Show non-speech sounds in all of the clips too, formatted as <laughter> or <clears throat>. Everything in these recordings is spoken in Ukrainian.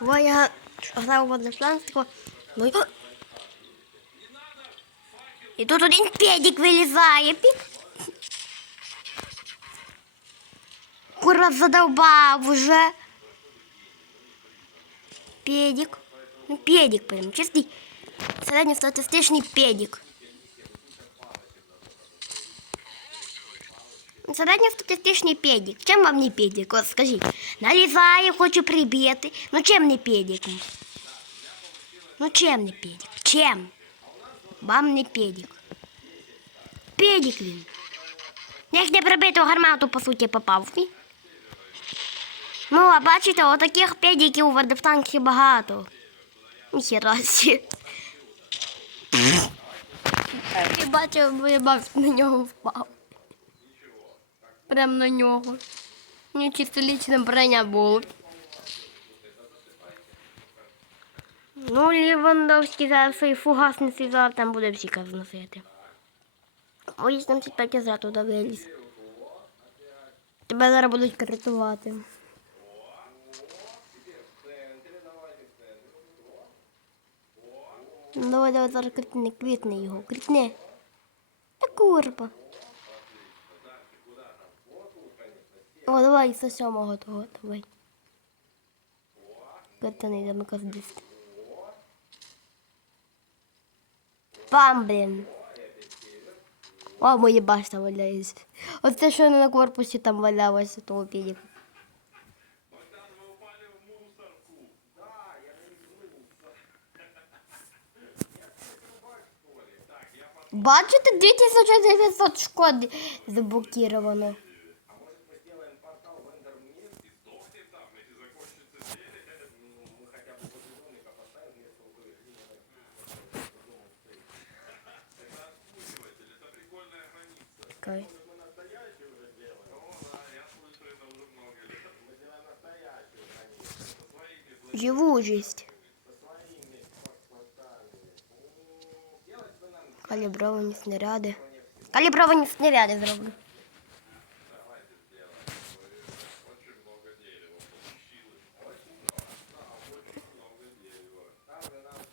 Бо я грав в однопланство. Ну, і- і тут один педик вилізає. Пік. Курва задовбав уже. Педик. Ну, педик прям, чистий середньостатистичний педик. Середньостатистичний педик. Чим вам не педик? От скажіть. Налізає, хочу прибити. Ну чим не педик? Ну чим не педик? Чим? Вам не педик. Педик він. Як не прибиту гармату, по суті, попав. Ну, а бачите, отаких педиків у Вардептанки багато. Ніхера сі. Я бачив, бо я бачив, на нього впав. Прям на нього. Мені чисто лічне броня було. Ну, Лівандовський зараз свої фугасниці зараз там буде всі зносити. Ой, 75 я зараз туди виліз. Тебе зараз будуть критувати. Ну, давай, давай, зараз критни, квітни його, критни. Та курба. О, давай, со сьомого того, давай. Критни, йдемо каздисти. Пам, блін. О, мої башта валяється. Оце, що на корпусі там валялося, того піді. Бачите, 2900 шкоди заблокировано. Живучість. Калібровані снаряди. Калібровані снаряди зроблю.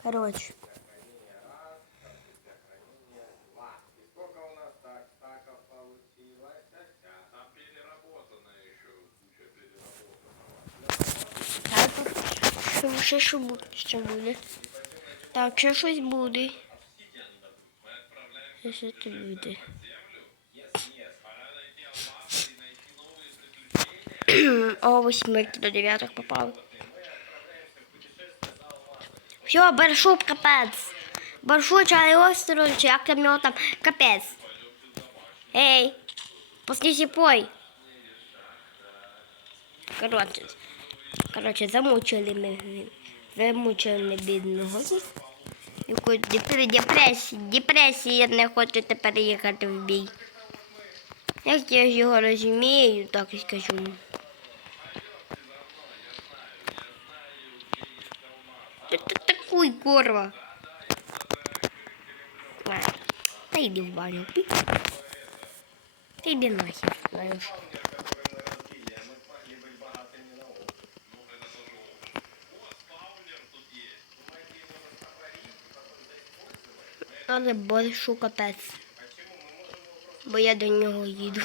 Короче. Тут ще що що буде. Так, ще щось буде. Ще тут буде? <clears throat> О, восьмерки до дев'яток попали. Все. Баршу чай остров, чи як там його там капець. Ей, пусти пой. Коротше, коротше, замучили ми, замучили бідного. Якої депресії, депресії не хоче тепер їхати в бій. Як я ж його розумію, так і скажу. Ти такий курва. А, Та йди в баню. Та йди нахер, знаєш. Але борщу капець. Бо я до нього їду.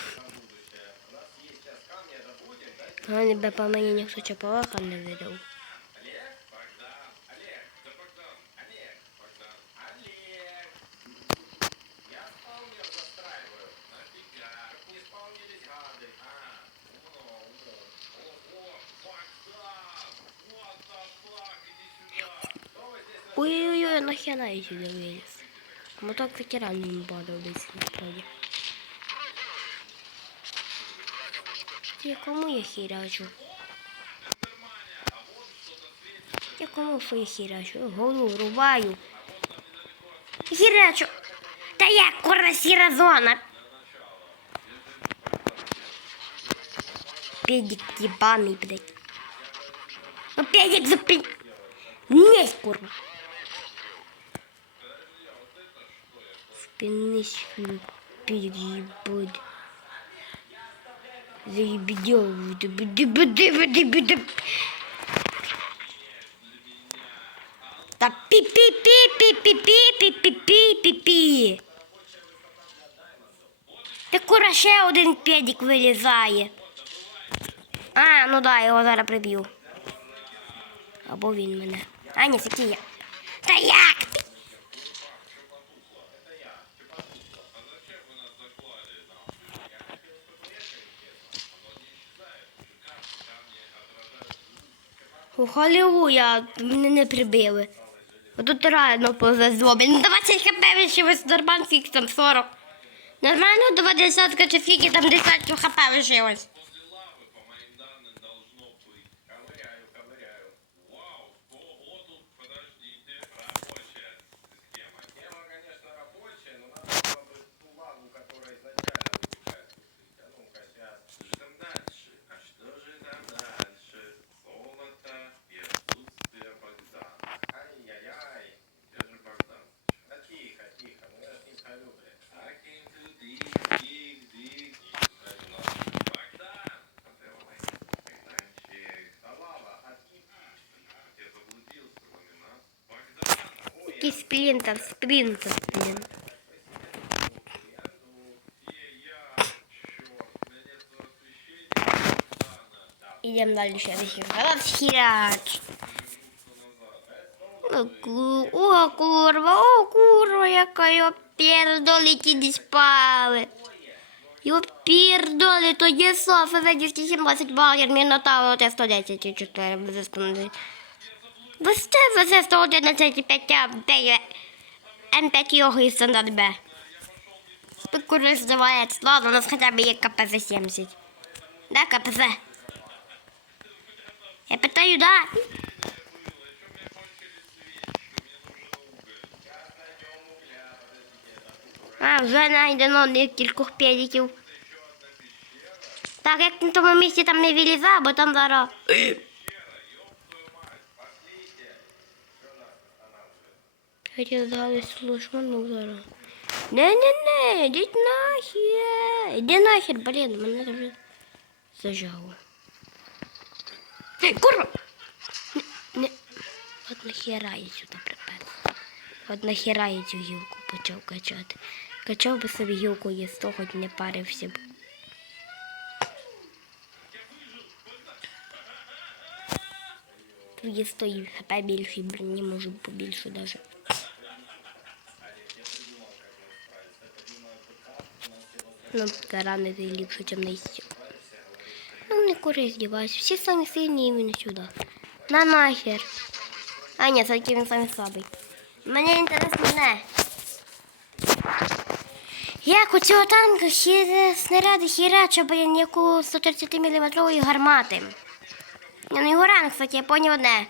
А ніби по мені ніхто чапалаха не видав. Ой-ой-ой, нахера я сюди виліз. Моток таки рано не подобається насправді. Я кому я хірячу? Я кому я хірячу? Голову рубаю. Хірячу. Та я кура сіра зона. Педик ебаный, блядь. Ну педик запи... Не, курва. Педик ебать. Заебедел. Та пі-пі-пі-пі-пі-пі-пі-пі-пі-пі. Та кура ще один педик вилізає. А, ну да, його зараз приб'ю. Або він мене. А, ні, це я. Та як? ти? У Халілуя мене не прибили. Тут реально повезло. Блін, 20 хп лишилось нормально, скільки там 40. Нормально два десятка чи скільки там десятку хп лишилось. якийсь спринтер, спринтер, блін. Идем дальше. Расхерач. О, курва, о, курва, яка йо пердолить іди спали. Йо пердолить, то є софи, видів 17 балів, мінотавро, те 110 і 4, без секунди. Без тебе це 111 5 М5 М5 його і стандарт Б. Спекули здавається, ладно, у нас хоча б є КПЗ 70. Да, КПЗ? Я питаю, да? А, вже знайдено декількох педиків. Так, як на тому місці там не вилізав, бо там зараз. Хотів дали слушману зараз. Не-не-не, йдіть нахер. Іди нахер, блін, мене вже зажало. Ей, курва! Не, не. От нахера я сюди припер. От нахера я цю гілку почав качати. Качав би собі гілку сто, хоч не парився б. Є сто хп більше, броні може побільше даже. Ну, таранити ліпше, ніж не. Ну, не кури здіваюся. Всі самі сильні іменно сюди. На нахер. А, ні, все-таки він самий слабий. Мені інтересно не. Як у цього танка хі... снаряди хірача, блін, як у 130 мм гармати. Ну, його ранг, кстати, я поняв одне.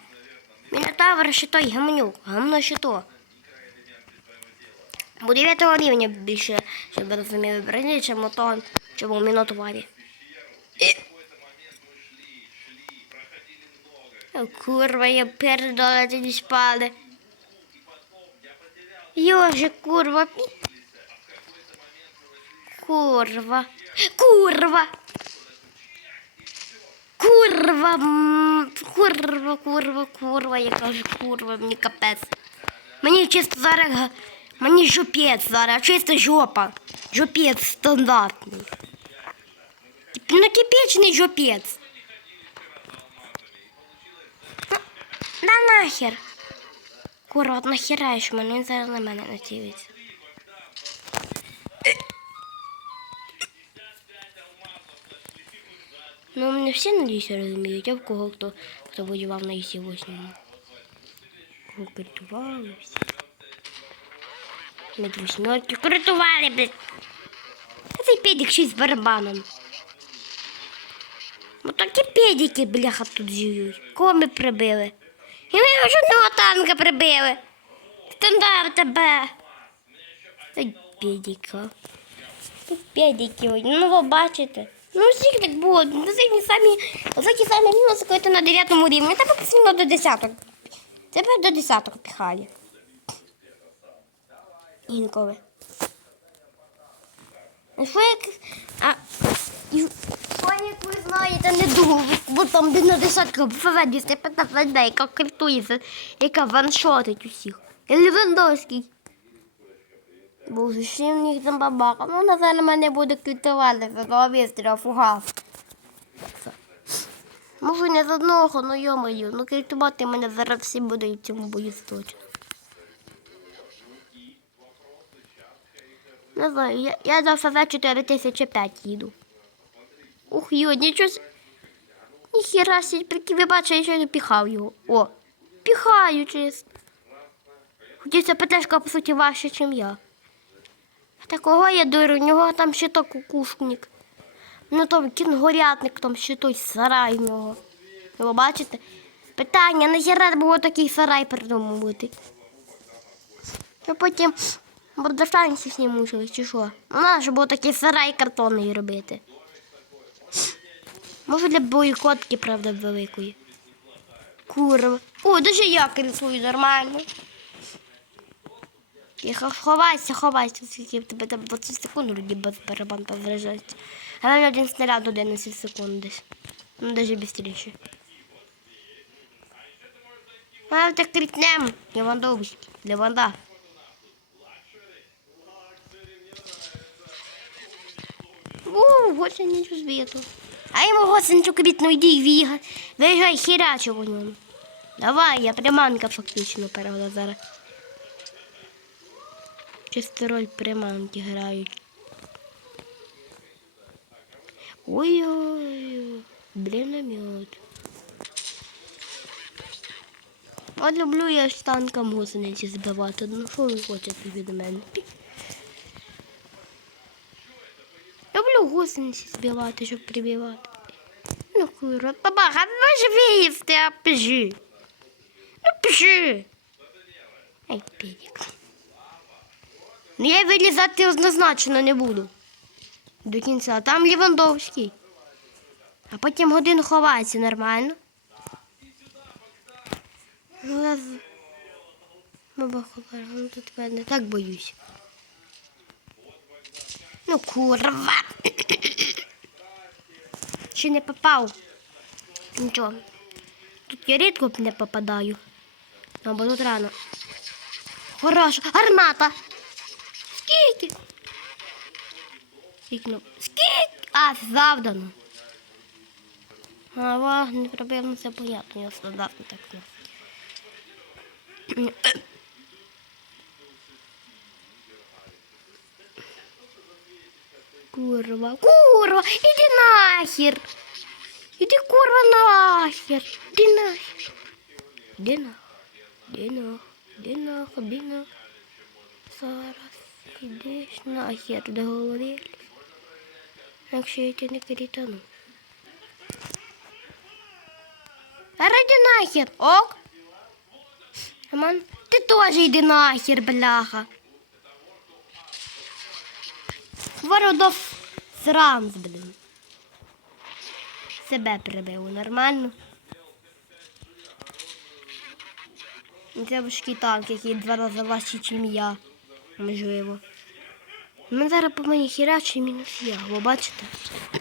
Мінотавр ще той гамнюк, гамно ще то. Бо 9 рівня більше, щоб ви розуміли, броні, чим того, чим у мінотаврі. Курва, я передолати не спали. Йоже, курва. Курва. Курва. Курва. Курва, курва, курва. Я кажу, курва, мені капець. Мені чисто зараз. Мені жопець зараз, чисто жопа. Жопець стандартний. Типічний жопець. Да нахер. Курва, от нахераєш мене, він зараз на мене націлиться. Ну, мене всі, надіюся, розуміють, а в кого хто, хто воював на ІСі 8 Кого всі. Ми восьмерки кредитували, блядь. Цей педик ще з барабаном. Ну такі педики, бляха, тут живуть. Кого ми прибили? І ми вже одного танка прибили. Стандарт тебе. Ой, педика. Тут ну ви бачите. Ну всіх так було. Ну, такі самі, такі самі мінуси, коли ти на 9 рівні. Тебе постійно до десяток. Тебе до десяток піхали. Інколи. Що як... А... Що як ви знаєте, не думав, бо там де на десятка 15 людей, яка критується, яка ваншотить усіх. І Левандовський. Був зовсім їх там бабака. Ну, напевно, мене буде критувати за того вістріла фугас. Може, не з одного, ну йомаю. Ну, критувати мене зараз всі будуть цьому бою Не знаю, я, я за ФВ 4005 їду. Ух, йо, нічого. Ніхіра сі, прикинь, ви бачите, я не піхав його. О, піхаю чисто. Хочеться ПТшка, по суті, важче, ніж я. Такого я дурю, у нього там ще то кукушник. Ну там кінгурятник, там ще той сарай в нього. Ви бачите? Питання, нахіра було такий сарай придумувати? А потім бордоштанці всі мучили, чи що? Ну, наш було такий сарай картонний робити. Може для бойкотки, правда, великої. Курва. О, даже я рисую нормально. Тихо, ховайся, ховайся, скільки в тебе там 20 секунд вроді без барабан позаряджається. А мене один снаряд 11 секунд десь. Ну, даже швидше. А так крикнем. Левандовський. Леванда. У, больше нічого світу. А йому госенчу квітну, йди віга. Виїжджай хірячу у ньому. Давай, я приманка фактично перегла зараз. Чисто роль приманки грають. Ой-ой, бліномет. От люблю я з танком гусениці збивати. Ну що ви хочете від мене? Люблю гусениці збивати, щоб прибивати. Ну, курва, бабаха, ви ж виїсти, а. Ну, пижи. Ай, педик. Ну, я вилізати однозначно не буду. До кінця. Там Лівандовський. А потім годину ховається нормально. Ну, Баба холера, ну тут не так боюсь. Ну, курва. Ще не попав. Нічого. Тут я рідко не попадаю. Ну, бо тут рано. Хорошо. Гармата. Скільки? Скільки? ну, Скільки? А, завдано. А, не проблема, це понятно, я стандартно так. Курва, курва, иди нахер. Иди, курва, нахер. Иди нахер. Иди нахер. Іди нахер. Іди нахер, іди нахер. Зараз ідеш нахер, договорились. Якщо я тебе не критану. Ради нахер, ок? Роман, ти теж йди нахер, бляха. Вородов сранс, блін. Себе прибив нормально. Це важкий танк, який два рази важчий, ніж я. Можливо. Ми зараз по мені хірячий мінус я, ви бачите?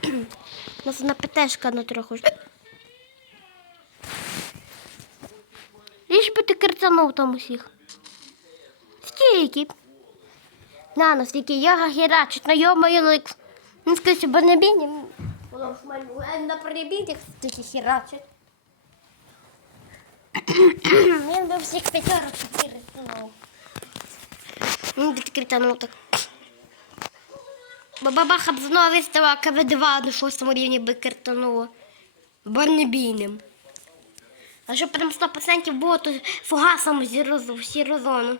У нас одна ПТшка на трохи. ж- Ліж би ти кирцанув там усіх. Стільки. На, на стільки йога хірачить, на йомаю лик. Ну, скажи, бо не бійні. Воно ж на прибітях стільки хірачить. Він би всіх п'ятерок кирцанув. Ну, ти кританув так. Бабаха б знову виставила КВ-2 на шостому рівні би картануло. Бронебійним. А щоб прям 100% було, то фугасом зі розону.